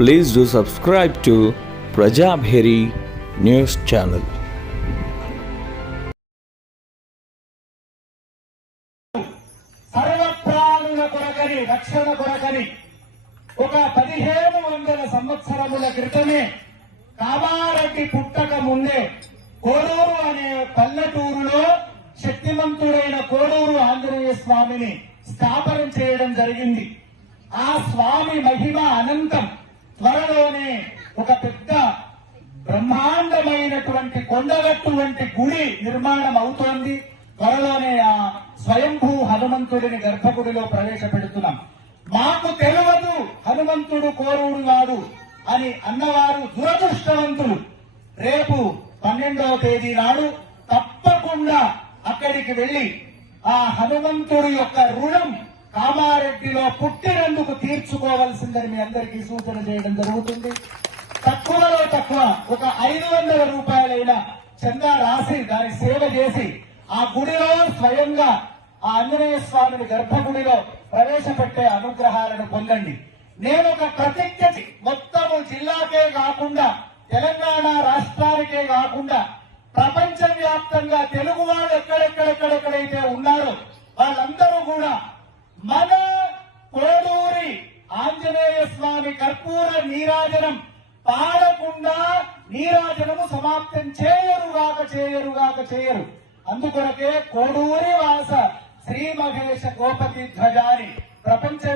Please do subscribe to Prajabheri News Channel. సర్వప్రాణుల కొరకని రక్షణ కొరకని ఒక 1500 సంవత్సరముల క్రితమే కామారెడ్డి పుట్టక ముందే కోడూరు అనే పల్లెటూరులో శక్తిమంతుడైన కోడూరు ఆంజనేయ స్వామిని స్థాపన చేయడం జరిగింది. ఆ స్వామి మహిమ అనంతం. త్వరలోనే ఒక పెద్ద బ్రహ్మాండమైనటువంటి కొండగట్టు వంటి గుడి నిర్మాణం అవుతోంది. త్వరలోనే ఆ స్వయంభూ హనుమంతుడిని గర్భగుడిలో ప్రవేశపెడుతున్నాం. మాకు తెలియదు హనుమంతుడు కోరూరు వాడు అని అన్నవారు దురదృష్టవంతులు. రేపు 12వ తేదీ నాడు తప్పకుండా అక్కడికి వెళ్లి ఆ హనుమంతుడి యొక్క రుణం కామారెడ్డిలో పుట్టినందుకు తీర్చుకోవాల్సిందని మీ అందరికీ సూచన చేయడం జరుగుతుంది. తక్కువలో తక్కువ ఒక 500 రూపాయలైన చందా రాసి దాని సేవ చేసి ఆ గుడిలో స్వయంగా ఆ ఆంజనేయ స్వామిని గర్భగుడిలో ప్రవేశపెట్టే అనుగ్రహాలను పొందండి. నేను ఒక ప్రతిజ్ఞ మొత్తము జిల్లాకే కాకుండా తెలంగాణ రాష్ట్రానికే కాకుండా ప్రపంచ వ్యాప్తంగా తెలుగు వాళ్ళు ఎక్కడెక్కడెక్కడెక్కడైతే ఉన్నారో వాళ్ళందరూ కూడా మన కోడూరి ఆంజనేయ స్వామి కర్పూర నీరాజనం పాడకుండా నీరాజనము సమాప్తం చేయరు. అందుకొరకే కోడూరి వాస శ్రీ మహేష గోపతి ధ్వజాని ప్రపంచ